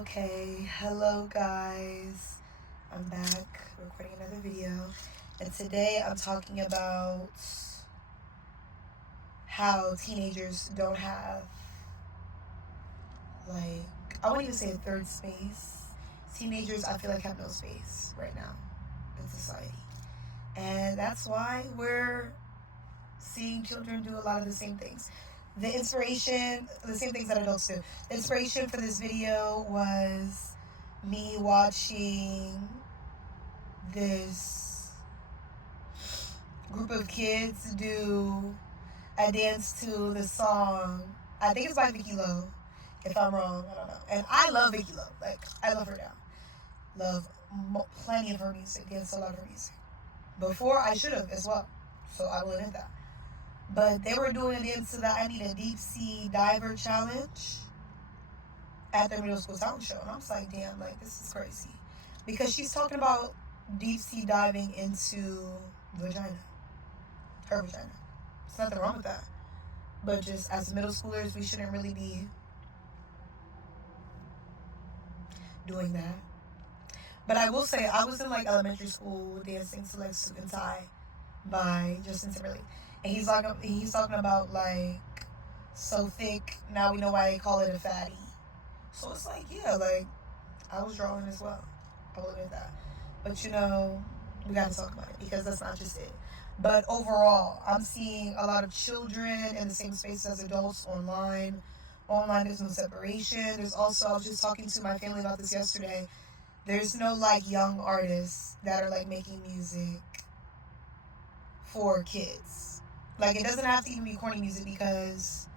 Okay, hello guys. I'm back recording another video, and today I'm talking about how teenagers don't have, I won't even say a third space. Teenagers, I feel like, have no space right now in society. And that's why we're seeing children do a lot of the same things. The same things that adults do. The inspiration for this video was me watching this group of kids do a dance to the song. I think it's by Vicky Lowe. If I'm wrong, I don't know. And I love Vicky Lowe. I love her now. Love plenty of her music. Dance a lot of her music. Before, I should have as well. So I will admit that. But they were doing it into the I Need a Deep Sea Diver Challenge at their middle school talent show. And I was like, damn, this is crazy. Because she's talking about deep sea diving into vagina. Her vagina. There's nothing wrong with that. But just as middle schoolers, we shouldn't really be doing that. But I will say, I was in elementary school dancing to Suit and Tie by Justin Timberlake. And he's talking about so thick, now we know why they call it a fatty. So it's I was drawing as well. I will admit that. But we gotta talk about it because that's not just it. But overall, I'm seeing a lot of children in the same space as adults online. Online, there's no separation. There's also, I was just talking to my family about this yesterday. There's no young artists that are making music for kids. It doesn't have to even be corny music because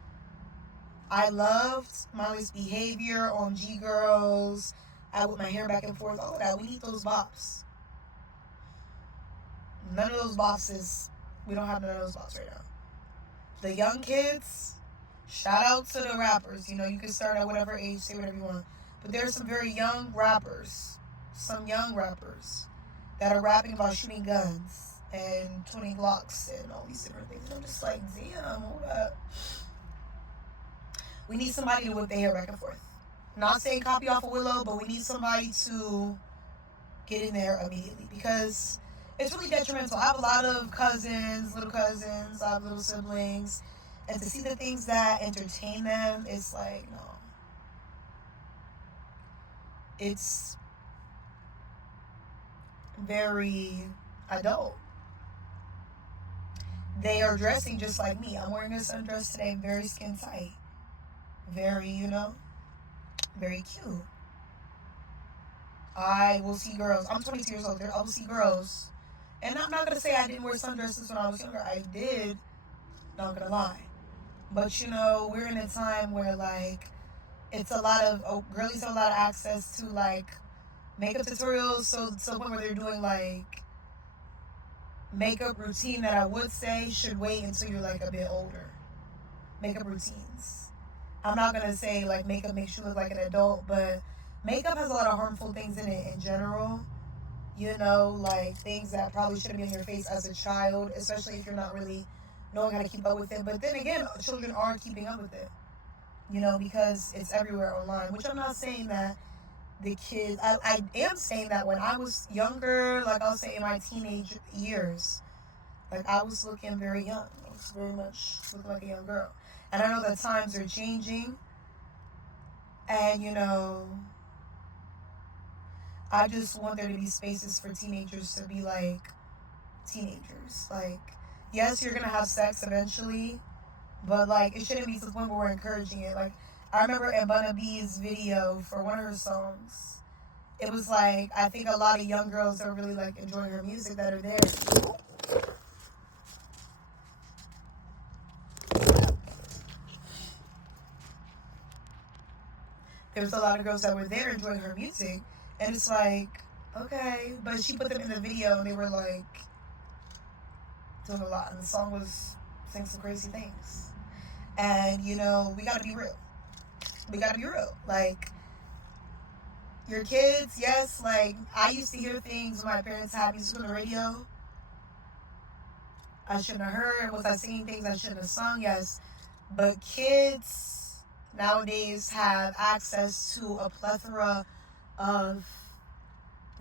I loved Miley's Behavior, OMG Girls, I Whip My Hair Back and Forth, all of that. We need those bops. None of those bops we don't have none of those bops right now. The young kids, shout out to the rappers. You can start at whatever age, say whatever you want. But there's some very young rappers, that are rapping about shooting guns and 20 Glocks and all these different things. And I'm just like, damn, hold up. We need somebody to whip their hair back and forth. Not saying copy off of Willow, but we need somebody to get in there immediately because it's really detrimental. I have a lot of little cousins, I have little siblings, and to see the things that entertain them, it's no. It's very adult. They are dressing just like me. I'm wearing a sundress today, very skin tight. Very, very cute. I will see girls. I'm 22 years old. I will see girls. And I'm not going to say I didn't wear sundresses when I was younger. I did. Not going to lie. But, we're in a time where, it's a lot of, girlies have a lot of access to, makeup tutorials. So to the point where they're doing, makeup routine that I would say should wait until you're, a bit older. Makeup routines. I'm not going to say, makeup makes you look like an adult, but makeup has a lot of harmful things in it in general. Things that probably shouldn't be on your face as a child, especially if you're not really knowing how to keep up with it. But then again, children are keeping up with it, because it's everywhere online, which I'm not saying that the kids, I am saying that when I was younger, I'll say in my teenage years, I was looking very young. I was very much looking like a young girl. And I know that times are changing. And, I just want there to be spaces for teenagers to be teenagers. Yes, you're going to have sex eventually, but it shouldn't be to the point where we're encouraging it. I remember in Bun B's video for one of her songs, it was I think a lot of young girls are really enjoying her music that are there. There's a lot of girls that were there enjoying her music, and it's okay, but she put them in the video and they were doing a lot, and the song was saying some crazy things. And we gotta be real. Your kids, yes, I used to hear things when my parents had music on the radio I shouldn't have heard. Was I singing things I shouldn't have sung? Yes. But kids nowadays have access to a plethora of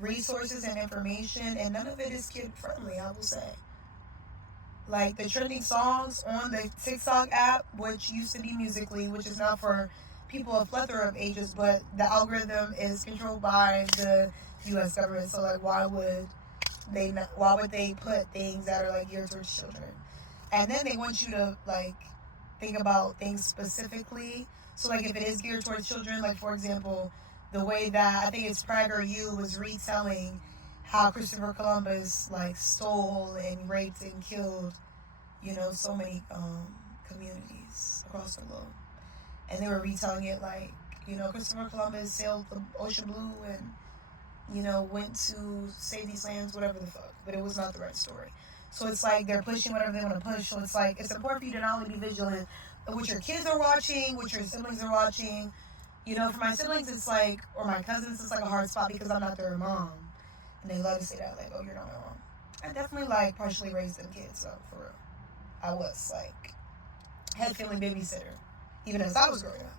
resources and information, and none of it is kid friendly, I will say. Like the trending songs on the TikTok app, which used to be Musically, which is now for people of plethora of ages, but the algorithm is controlled by the U.S. government. So like, why would they put things that are like geared towards children? And then they want you to like think about things specifically. So like if it is geared towards children, like for example, the way that I think it's Prager U was retelling how Christopher Columbus like stole and raped and killed, so many communities across the globe. And they were retelling it like, Christopher Columbus sailed the ocean blue and, went to save these lands, whatever the fuck. But it was not the right story. So it's like they're pushing whatever they want to push. So it's like it's important for you to not only be vigilant of what your kids are watching, what your siblings are watching. For my siblings, it's like, or my cousins, it's like a hard spot because I'm not their mom. And they love to say that, like, oh, you're not my mom. I definitely, like, partially raised them kids, so, for real. I was, like, head family babysitter, even as I was growing up.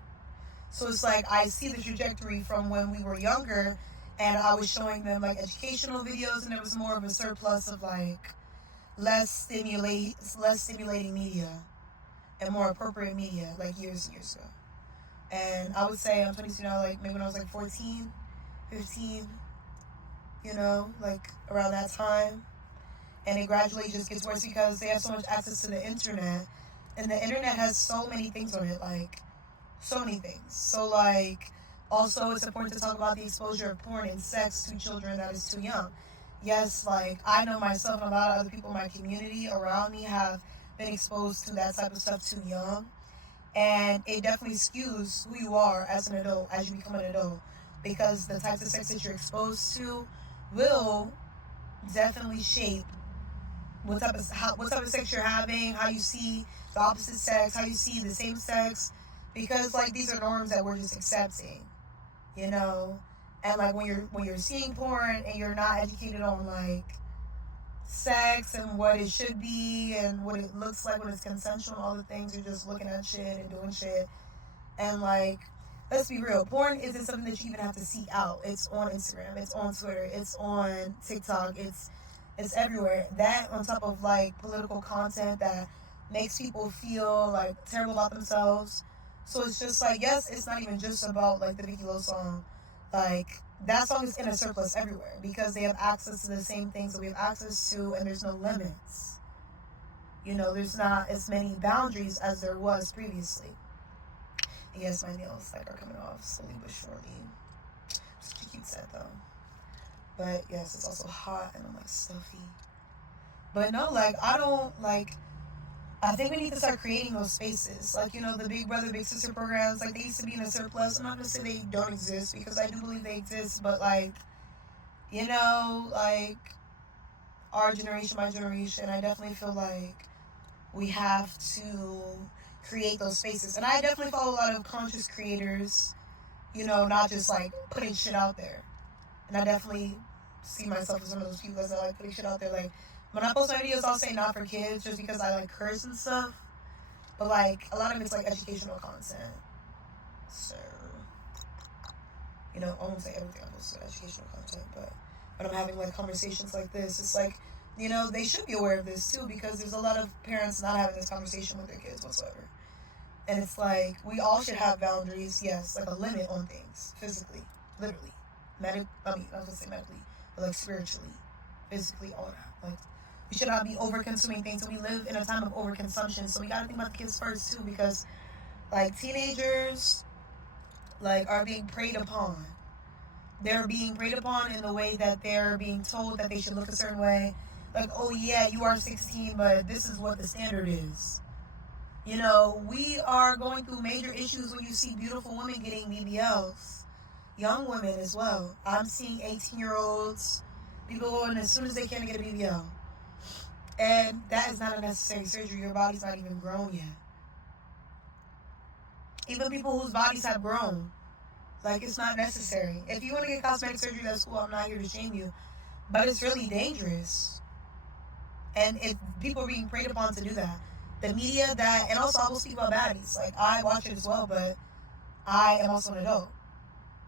So it's like, I see the trajectory from when we were younger, and I was showing them, like, educational videos, and there was more of a surplus of, like, less stimulating media, and more appropriate media, like, years and years ago. And I would say I'm 22 now, like maybe when I was like 14, 15, like around that time. And it gradually just gets worse because they have so much access to the internet. And the internet has so many things on it, like so many things. So like also it's important to talk about the exposure of porn and sex to children that is too young. Yes, like I know myself and a lot of other people in my community around me have been exposed to that type of stuff too young. And it definitely skews who you are as an adult, as you become an adult, because the types of sex that you're exposed to will definitely shape what type of sex you're having, how you see the opposite sex, how you see the same sex, because like these are norms that we're just accepting, and like when you're seeing porn and you're not educated on like sex and what it should be and what it looks like when it's consensual and all the things, you're just looking at shit and doing shit. And like, let's be real, porn isn't something that you even have to seek out. It's on Instagram, it's on Twitter, it's on TikTok, it's everywhere. That on top of like political content that makes people feel like terrible about themselves. So it's just like, yes, it's not even just about like the Vicky Lowe song. Like that song is in a surplus everywhere because they have access to the same things that we have access to, and there's no limits. There's not as many boundaries as there was previously. And yes, my nails like are coming off slowly but surely. Such a cute set though. But yes, it's also hot and I'm like stuffy. But no, like I think we need to start creating those spaces. Like, the Big Brother, Big Sister programs, like, they used to be in a surplus. I'm not going to say they don't exist, because I do believe they exist. But, like, like, our generation, my generation, I definitely feel like we have to create those spaces. And I definitely follow a lot of conscious creators, not just, like, putting shit out there. And I definitely see myself as one of those people that like putting shit out there, like, when I post my videos, I'll say not for kids just because I like curse and stuff. But like a lot of it's like educational content. So, I won't say everything I post is educational content, but when I'm having like conversations like this, it's like, they should be aware of this too, because there's a lot of parents not having this conversation with their kids whatsoever. And it's like, we all should have boundaries, yes, like a limit on things, physically, literally. I was going to say medically, but like spiritually, physically, all that. Like, we should not be over-consuming things. And we live in a time of overconsumption. So we got to think about the kids first, too. Because, like, teenagers, like, are being preyed upon. They're being preyed upon in the way that they're being told that they should look a certain way. Like, oh, yeah, you are 16, but this is what the standard is. We are going through major issues when you see beautiful women getting BBLs. Young women as well. I'm seeing 18-year-olds, people going as soon as they can to get a BBL. And that is not a necessary surgery. Your body's not even grown yet. Even people whose bodies have grown, like, it's not necessary. If you want to get cosmetic surgery, that's cool. I'm not here to shame you. But it's really dangerous. And people are being preyed upon to do that. The media and also I will speak about baddies. Like, I watch it as well, but I am also an adult.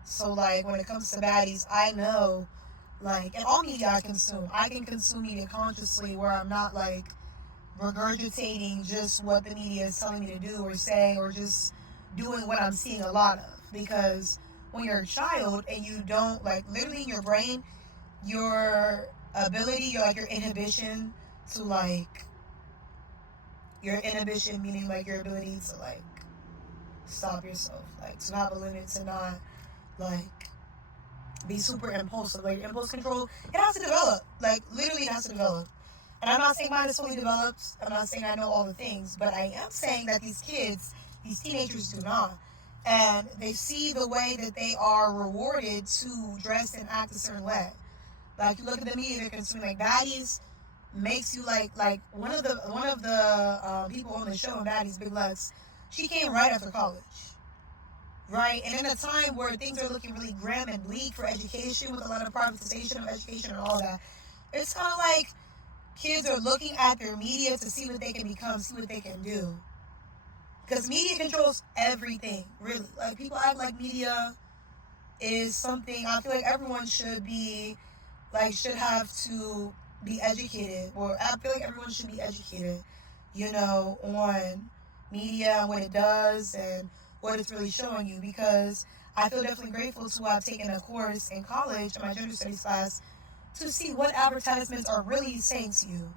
So, like, when it comes to baddies, I know, like, in all media I can consume media consciously where I'm not, like, regurgitating just what the media is telling me to do or say, or just doing what I'm seeing a lot of. Because when you're a child and you don't, like, literally in your brain, your ability, your inhibition to, like, your inhibition meaning, like, your ability to, like, stop yourself, like, to have a limit, to not, like, be super impulsive. Like, impulse control, it has to develop. Like, literally, it has to develop. And I'm not saying mine is fully developed. I'm not saying I know all the things. But I am saying that these kids, these teenagers do not. And they see the way that they are rewarded to dress and act a certain way. Like, you look at the media, they're consuming, like, baddies makes you, like one of the people on the show in Baddies, Big Lex, she came right after college. Right? And in a time where things are looking really grim and bleak for education, with a lot of privatization of education and all that, it's kind of like kids are looking at their media to see what they can become, see what they can do. Because media controls everything, really. Like, people act like media is something, I feel like everyone should be, like, should have to be educated, or I feel like everyone should be educated, on media and what it does and what it's really showing you. Because I feel definitely grateful to have taken a course in college in my gender studies class to see what advertisements are really saying to you.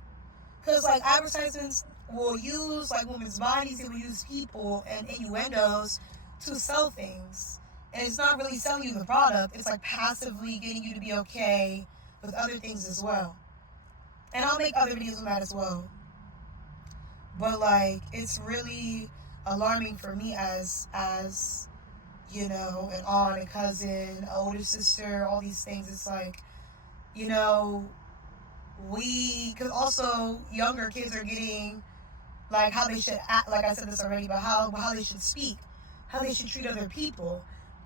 Because, like, advertisements will use, like, women's bodies, they will use people and innuendos to sell things. And it's not really selling you the product, it's, like, passively getting you to be okay with other things as well. And I'll make other videos on that as well. But, like, it's really alarming for me as an aunt, a cousin, an older sister, all these things. It's like, because also younger kids are getting, like, how they should act, like I said this already, but how they should speak, how they should treat other people,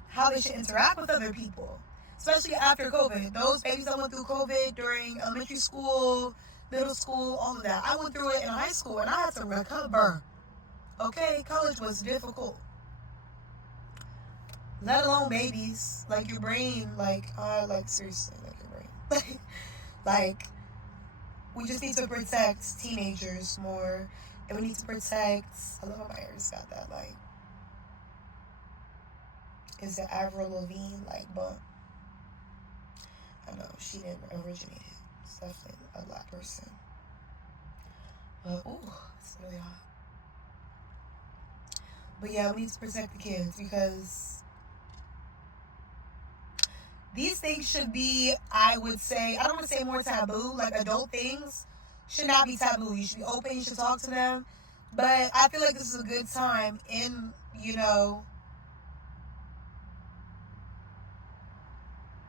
how they should interact with other people, especially after COVID. Those babies that went through COVID during elementary school, middle school, all of that. I went through it in high school and I had to recover. Okay, college was difficult. Let alone babies. Like, your brain, like seriously, like, your brain. like, we just need to protect teenagers more. And we need to protect, I love how my hair's got that, like, is it Avril Lavigne, like, bump? I know, she didn't originate it. It's definitely a black person. But, ooh, it's really hot. But yeah, we need to protect the kids, because these things should be, I would say, I don't want to say more taboo, like, adult things should not be taboo. You should be open, you should talk to them. But I feel like this is a good time in,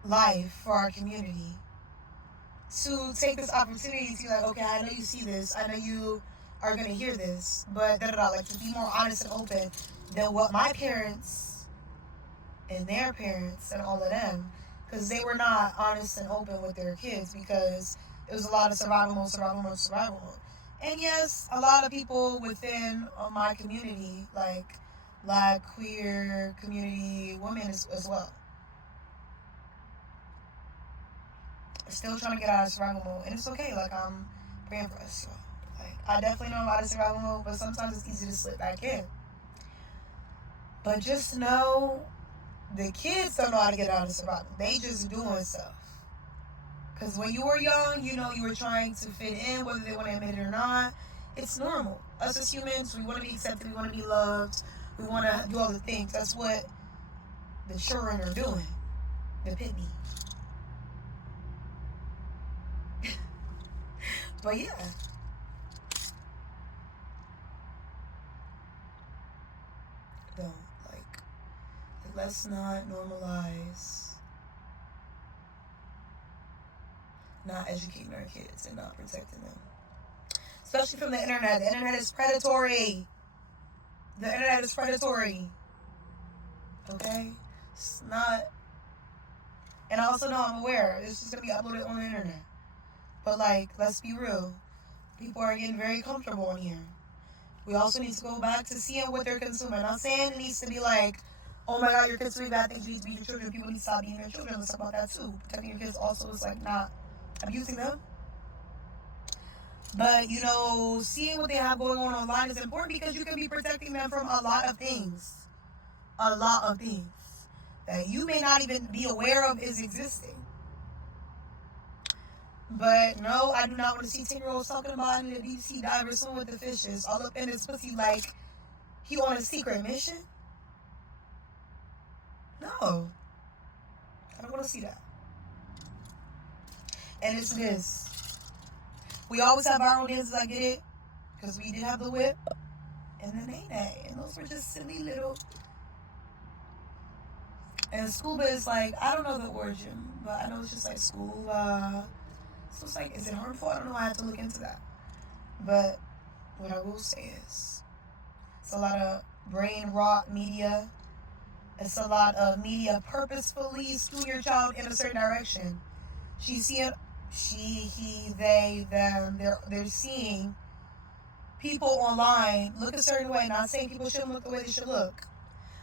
life for our community to take this opportunity to, like, okay, I know you see this, I know you are going to hear this, but like, to be more honest and open than what my parents and their parents and all of them, because they were not honest and open with their kids, because it was a lot of survival mode. And yes, a lot of people within my community, like black, queer community, women as well, are still trying to get out of survival mode. And it's okay, like, I'm praying for us, y'all. Like, I definitely know I'm out of survival mode, but sometimes it's easy to slip back in. But just know, the kids don't know how to get out of survival. They just doing stuff. Because when you were young, you were trying to fit in, whether they want to admit it or not. It's normal. Us as humans, we want to be accepted, we want to be loved, we want to do all the things. That's what the children are doing. The pitney. But yeah. Don't, like, let's not normalize not educating our kids and not protecting them. Especially from the internet. The internet is predatory. Okay? It's not. And I also know, I'm aware, this is going to be uploaded on the internet. But, like, let's be real. People are getting very comfortable on here. We also need to go back to seeing what they're consuming. I'm not saying it needs to be like, oh my God, your kids doing bad things, you need to beat your children. People need to stop beating their children. Let's talk about that too. Protecting your kids also is like not abusing them. But, you know, seeing what they have going on online is important because you can be protecting them from a lot of things. A lot of things that you may not even be aware of is existing. But no, I do not want to see 10-year-olds talking about in the deep sea diver swimming with the fishes all up in his pussy like he on a secret mission. No. I don't want to see that. And it's this. We always have our own dances, I get it. Because we did have the whip and the nay-nay. And those were just silly little. And scuba is like, I don't know the origin, but I know it's just like scuba. So it's like, is it harmful? I don't know. I have to look into that. But what I will say is, it's a lot of brain rot media. It's a lot of media purposefully skewing your child in a certain direction. She's seeing, he, they, them. They're seeing people online look a certain way. Not saying people shouldn't look the way they should look,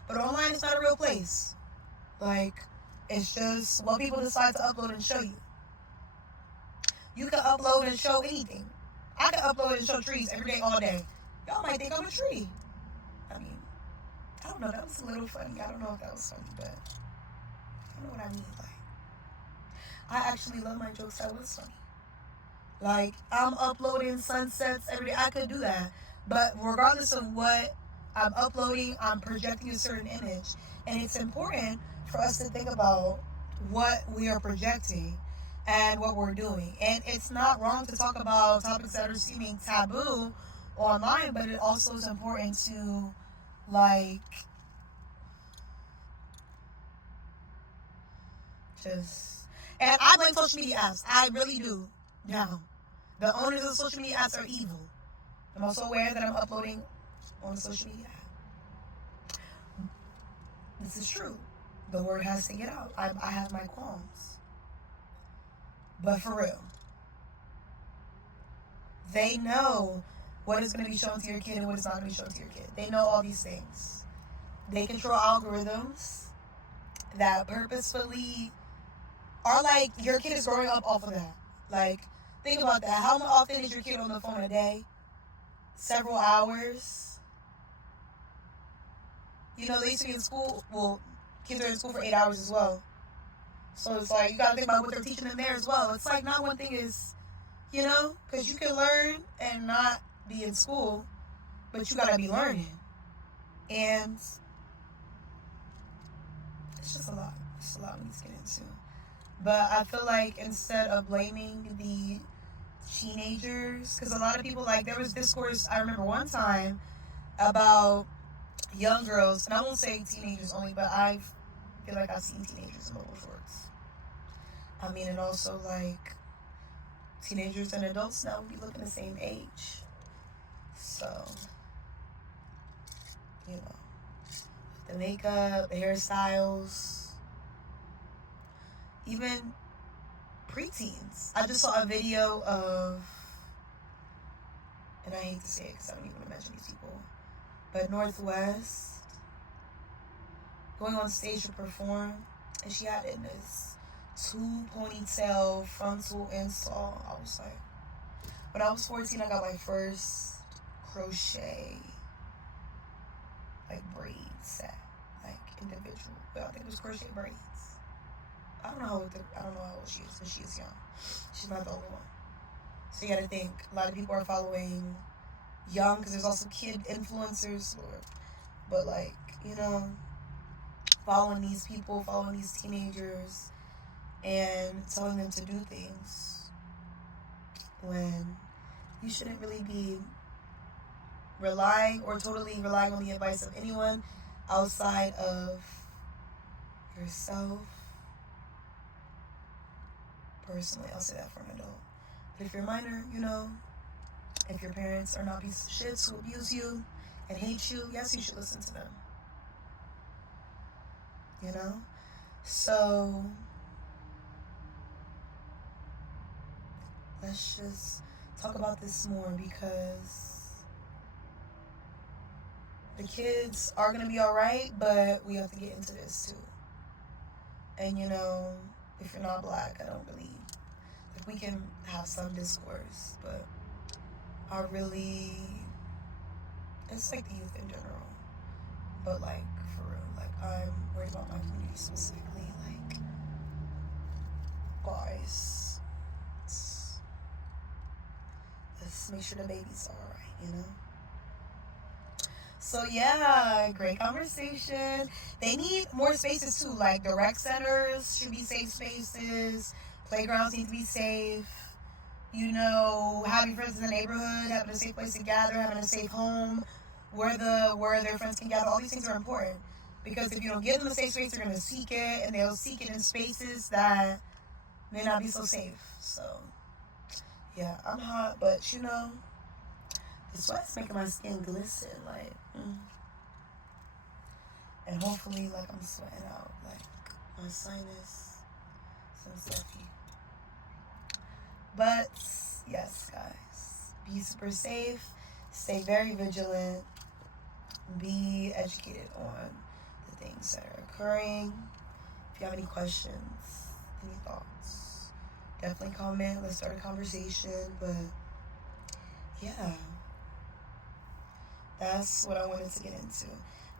but online is not a real place. Like, it's just what people decide to upload and show you. You can upload and show anything. I can upload and show trees every day, all day. Y'all might think I'm a tree. I mean, I don't know. That was a little funny. I don't know if that was funny, but I don't know what I mean. Like, I actually love my jokes. That was funny. Like, I'm uploading sunsets every day. I could do that. But regardless of what I'm uploading, I'm projecting a certain image. And it's important for us to think about what we are projecting and what we're doing. And it's not wrong to talk about topics that are seeming taboo online, but it also is important to, like, just... And I blame social media apps. I really do. Now, the owners of social media apps are evil. I'm also aware that I'm uploading on the social media app. This is true. The word has to get out. I have my qualms. But for real, they know what is going to be shown to your kid and what is not going to be shown to your kid. They know all these things. They control algorithms that purposefully are like, your kid is growing up off of that. Like, think about that. How often is your kid on the phone a day? Several hours? You know, they used to be in school. Well, kids are in school for 8 hours as well. So it's like, you got to think about what they're teaching them there as well. It's like, not one thing is, you know, because you can learn and not be in school, but you got to be learning. And it's just a lot. It's a lot we need to get into. But I feel like instead of blaming the teenagers, because a lot of people, like, there was discourse, I remember one time, about young girls, and I won't say teenagers only, but I feel like I've seen teenagers in bubble shorts. I mean, and also, like, teenagers and adults now be looking the same age. So, you know, the makeup, the hairstyles, even preteens. I just saw a video of, and I hate to say it because I don't even want to mention these people, but Northwest going on stage to perform, and she had in this 2 ponytail frontal install. I was like, when I was 14, I got my first crochet, like, braid set, like, individual, but I think it was crochet braids. I don't know how old she is, but she is young. She's not the only one. So you gotta think, a lot of people are following young, because there's also kid influencers, but, like, you know, following these people, following these teenagers, and telling them to do things when you shouldn't really be relying or totally relying on the advice of anyone outside of yourself. Personally, I'll say that for an adult. But if you're a minor, you know, if your parents are not pieces of shits who abuse you and hate you, yes, you should listen to them. You know? So, let's just talk about this more, because the kids are gonna be alright, but we have to get into this too. And you know, if you're not black, I don't really like we can have some discourse, but I really it's like the youth in general. But like for real, like I'm worried about my community specifically. Like guys, let's make sure the babies are alright, you know? So yeah, great conversation. They need more spaces too. Like the rec centers should be safe spaces. Playgrounds need to be safe. You know, having friends in the neighborhood, having a safe place to gather, having a safe home where their friends can gather. All these things are important because if you don't give them a safe space, they're gonna seek it, and they'll seek it in spaces that may not be so safe. So yeah, I'm hot, but you know, the sweat's making my skin glisten, like, and hopefully, like, I'm sweating out, like, my sinus, some stuffy. But, yes, guys, be super safe, stay very vigilant, be educated on the things that are occurring. If you have any questions, any thoughts, definitely comment, let's start a conversation, but, yeah. That's what I wanted to get into.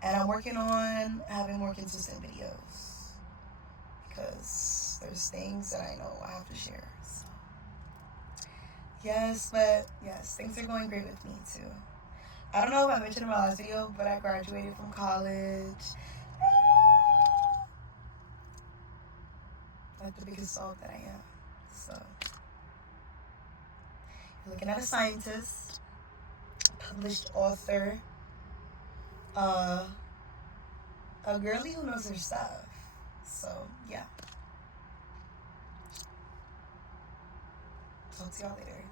And I'm working on having more consistent videos because there's things that I know I have to share. So. Yes, things are going great with me too. I don't know if I mentioned in my last video, but I graduated from college. Like the biggest dog that I am. So, you're looking at a scientist, published author, a girly who knows her stuff. So, yeah. Talk to y'all later.